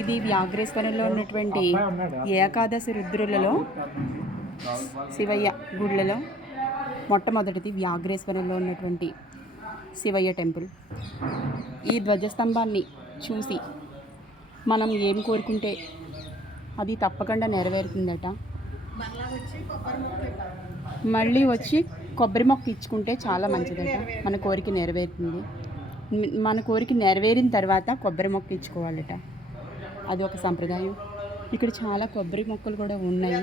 ఇది వ్యాఘ్రేశ్వరంలో ఉన్నటువంటి ఏకాదశి రుద్రులలో శివయ్య గుళ్ళలో మొట్టమొదటిది వ్యాఘ్రేశ్వరంలో ఉన్నటువంటి శివయ్య టెంపుల్. ఈ ధ్వజస్తంభాన్ని చూసి మనం ఏం కోరుకుంటే అది తప్పకుండా నెరవేరుతుందట. మళ్ళీ వచ్చి కొబ్బరి మొక్క ఇచ్చుకుంటే చాలా మంచిదట. మన కోరిక నెరవేరుతుంది. మన కోరిక నెరవేరిన తర్వాత కొబ్బరి మొక్క ఇచ్చుకోవాలట. అది ఒక సంప్రదాయం. ఇక్కడ చాలా కొబ్బరి మొక్కలు కూడా ఉన్నాయి.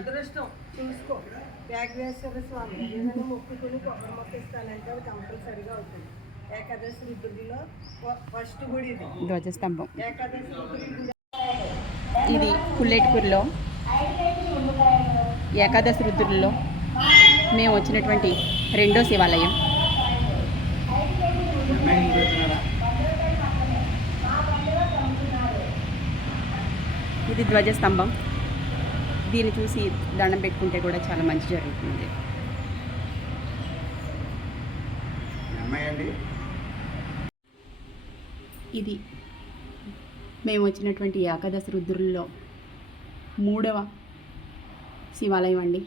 ధ్వజస్తంభం ఇది పుల్లేటిపూర్లో ఏకాదశి రుద్రుల్లో మేము వచ్చినటువంటి రెండో శివాలయం. ఇది ధ్వజస్తంభం. దీన్ని చూసి దండం పెట్టుకుంటే కూడా చాలా మంచి జరుగుతుంది. ఇది మేము వచ్చినటువంటి ఏకాదశి రుద్రుల్లో మూడవ శివాలయం అండి.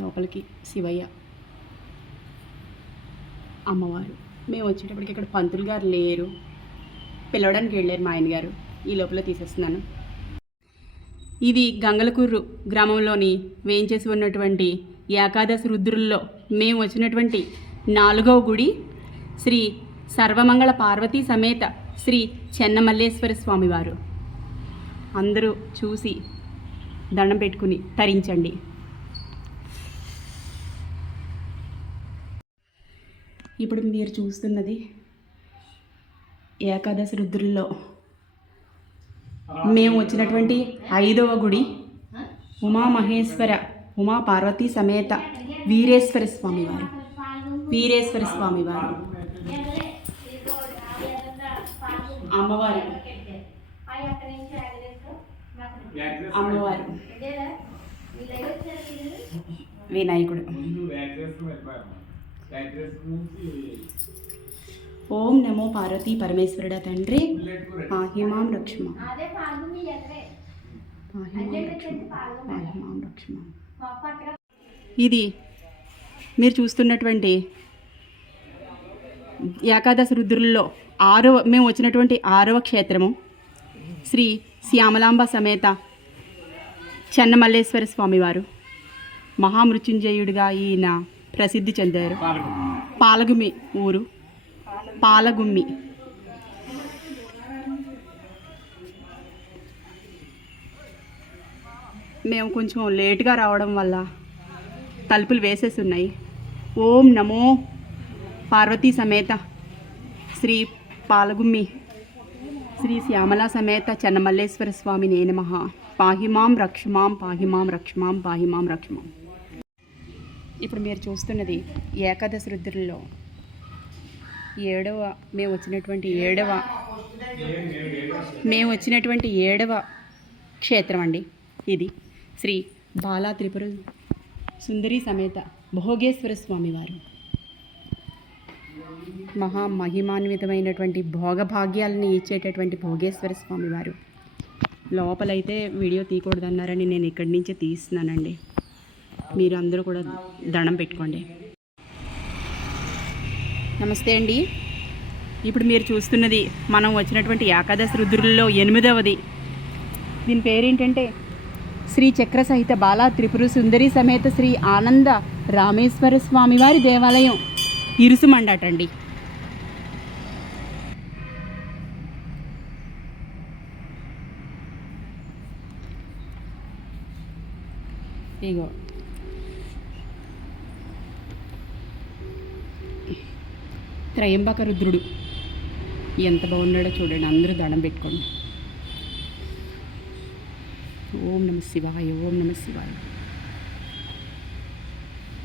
లోపలికి శివయ్య, అమ్మవారు. మేము వచ్చేటప్పటికి ఇక్కడ పంతులు గారు లేరు, పిలవడానికి వెళ్ళారు మా ఆయన గారు. ఈ లోపల తీసేస్తున్నాను. ఇది గంగలకూరు గ్రామంలోని వేయించేసి ఉన్నటువంటి ఏకాదశి రుద్రుల్లో మేము వచ్చినటువంటి 4వ గుడి శ్రీ సర్వమంగళ పార్వతీ సమేత శ్రీ చెన్నమల్లేశ్వర స్వామివారు. అందరూ చూసి దండం పెట్టుకుని తరించండి. ఇప్పుడు మీరు చూస్తున్నది ఏకాదశి రుద్రుల్లో మేము వచ్చినటువంటి 5వ గుడి ఉమామహేశ్వర ఉమా పార్వతీ సమేత వీరేశ్వర స్వామివారు. వీరేశ్వర స్వామివారు అమ్మవారు. అమ్మవారు వినాయకుడు. ఓం నమో పార్వతీ పరమేశ్వరుడ తండ్రి పాహిమాం రక్షమా. ఇది మీరు చూస్తున్నటువంటి ఏకాదశి రుద్రుల్లో మేము వచ్చినటువంటి 6వ క్షేత్రము శ్రీ శ్యామలాంబ సమేత చెన్నమల్లేశ్వర స్వామివారు. మహామృత్యుంజయుడిగా ఈయన ప్రసిద్ధి చెందారు. పాలగుమ్మి ఊరు, పాలగుమ్మి. మేము కొంచెం లేటుగా రావడం వల్ల తలుపులు వేసేసి ఉన్నాయి. ఓం నమో పార్వతీ సమేత శ్రీ పాలగుమ్మి శ్రీ శ్యామల సమేత చెన్నమల్లేశ్వర స్వామి నే నమః. పాహిమాం రక్షమాం, పాహిమాం రక్షమాం, పాహిమాం రక్షమాం. ఇప్పుడు మీరు చూస్తున్నది ఏకాదశి రుద్రుల్లో మేము వచ్చినటువంటి ఏడవ క్షేత్రం అండి. ఇది శ్రీ బాలా త్రిపుర సుందరి సమేత భోగేశ్వర స్వామివారు. మహామహిమాన్వితమైనటువంటి భోగభాగ్యాలని ఇచ్చేటటువంటి భోగేశ్వర స్వామివారు. లోపలైతే వీడియో తీయకూడదన్నారని నేను ఇక్కడి నుంచే తీస్తున్నానండి. మీరు అందరూ కూడా దండం పెట్టుకోండి. నమస్తే అండి. ఇప్పుడు మీరు చూస్తున్నది మనం వచ్చినటువంటి ఏకాదశి రుద్రుల్లో 8వది. దీని పేరేంటంటే శ్రీ చక్ర సహిత బాలా త్రిపుర సుందరి సమేత శ్రీ ఆనంద రామేశ్వర స్వామివారి దేవాలయం ఇరుసుమండటండి. ఇగో త్రయంబక రుద్రుడు ఎంత బాగున్నాడో చూడండి. అందరూ దండం పెట్టుకోండి. ఓం నమ శివాయ, ఓం నమ శివాయ.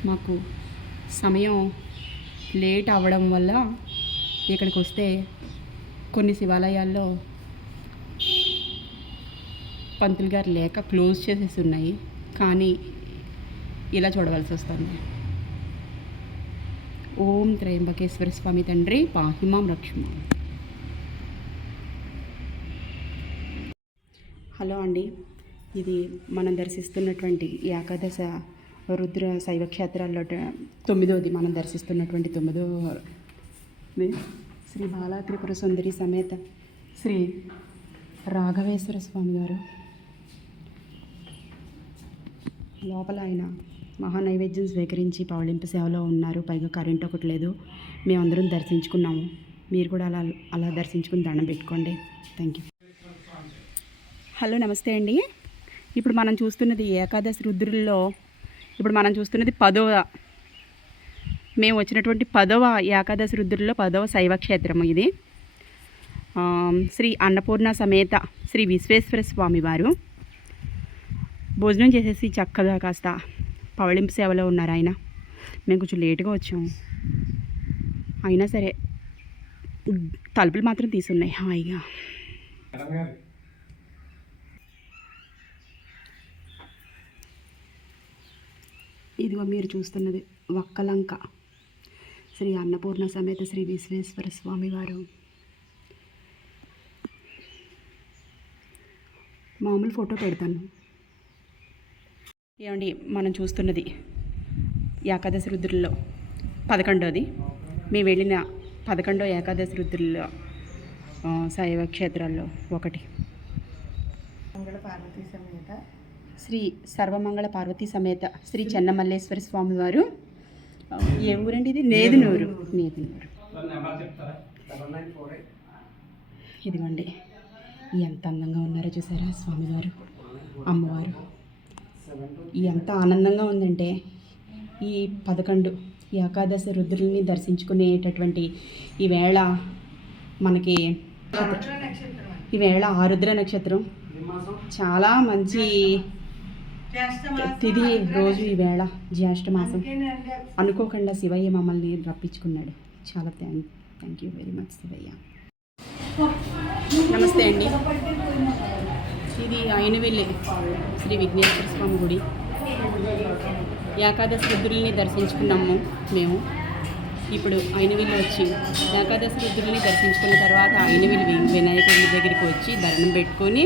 మాకు సమయం లేట్ అవ్వడం వల్ల ఇక్కడికి వస్తే కొన్ని శివాలయాల్లో పంతులు గారు లేక క్లోజ్ చేసేసి ఉన్నాయి. కానీ ఇలా చూడవలసి వస్తుంది. ఓం త్రయంబకేశ్వర స్వామి తండ్రి పాహిమాం రక్షమాం. హలో అండి, ఇది మనం దర్శిస్తున్నటువంటి ఏకాదశ రుద్ర శైవ క్షేత్రాల్లో 9వది. మనం దర్శిస్తున్నటువంటి 9వది శ్రీ బాలా త్రిపుర సుందరి సమేత శ్రీ రాఘవేశ్వర స్వామి గారు. లోపల ఆయన మహానైవేద్యం స్వీకరించి పవళింపు సేవలో ఉన్నారు. పైగా కరెంట్ ఒకటి లేదు. మేమందరం దర్శించుకున్నాము. మీరు కూడా అలా దర్శించుకుని దండం పెట్టుకోండి. Thank you. హలో, నమస్తే అండి. ఇప్పుడు మనం చూస్తున్నది ఏకాదశి రుద్రుల్లో ఇప్పుడు మనం చూస్తున్నది 10వ. మేము వచ్చినటువంటి 10వ ఏకాదశి రుద్రుల్లో 10వ శైవ క్షేత్రము ఇది. శ్రీ అన్నపూర్ణ సమేత శ్రీ విశ్వేశ్వర స్వామి వారు. భోజనం చేసేసి చక్కగా కాస్త పవళింపు సేవలో ఉన్నారు ఆయన. మేము కొంచెం లేటుగా వచ్చాము, అయినా సరే తలుపులు మాత్రం తీసున్నాయి హాయిగా. ఇదిగో మీరు చూస్తున్నది వక్కలంక శ్రీ అన్నపూర్ణ సమేత శ్రీ విశ్వేశ్వర స్వామి వారు. మామూలు ఫోటో పెడతాను. ఏమండి, మనం చూస్తున్నది ఏకాదశి రుద్రుల్లో 11వది. మేము వెళ్ళిన 11వ ఏకాదశి రుద్రుల్లో శైవ క్షేత్రాల్లో ఒకటి. పార్వతీ సమేత శ్రీ సర్వమంగళ పార్వతీ సమేత శ్రీ చెన్నమల్లేశ్వర స్వామి వారు. ఏ ఊరండి ఇది? నేదునూరు. ఇదిగోండి ఎంత అందంగా ఉన్నారో చూసారా స్వామివారు, అమ్మవారు. ఎంత ఆనందంగా ఉందంటే ఈ 11 ఏకాదశి రుద్రుల్ని దర్శించుకునేటటువంటి ఈవేళ మనకి ఈవేళ ఆరుద్ర నక్షత్రం. చాలా మంచి తిథి రోజు ఈవేళ, జ్యేష్ఠ మాసం. అనుకోకుండా శివయ్య మమ్మల్ని రప్పించుకున్నాడు. చాలా thank you very much Shivayya. నమస్తే అండి. ఇది అయినవిల్లి శ్రీ విఘ్నేశ్వర స్వామి గుడి. ఏకాదశి రుద్రుల్ని దర్శించుకున్నాము మేము. ఇప్పుడు అయినవిల్లి వచ్చి ఏకాదశి రుద్రుల్ని దర్శించుకున్న తర్వాత అయినవిల్లి వినాయకుడి దగ్గరికి వచ్చి దండం పెట్టుకొని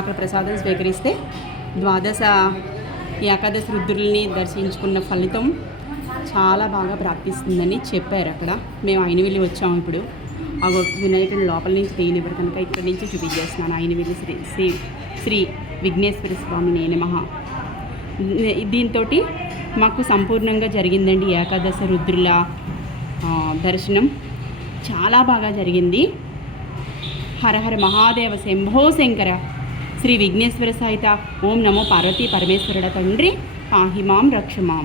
అక్కడ ప్రసాదం స్వీకరిస్తే ద్వాదశ ఏకాదశి రుద్రుల్ని దర్శించుకున్న ఫలితం చాలా బాగా ప్రాప్తిస్తుందని చెప్పారు అక్కడ. మేము అయినవిల్లి వచ్చాము. ఇప్పుడు ఆ వినాయకుడి లోపల నుంచి తీయనివ్వరు కనుక ఇక్కడి నుంచి చూపించేస్తున్నాను. అయినవిల్లి శ్రీ విఘ్నేశ్వర స్వామిని నమః. దీంతో మాకు సంపూర్ణంగా జరిగిందండి ఏకాదశి రుద్రుల దర్శనం. చాలా బాగా జరిగింది. హరహర మహాదేవ శంభో శంకర శ్రీ విఘ్నేశ్వర సహిత ఓం నమో పార్వతీ పరమేశ్వరుడ తండ్రి పాహిమాం రక్షమాం.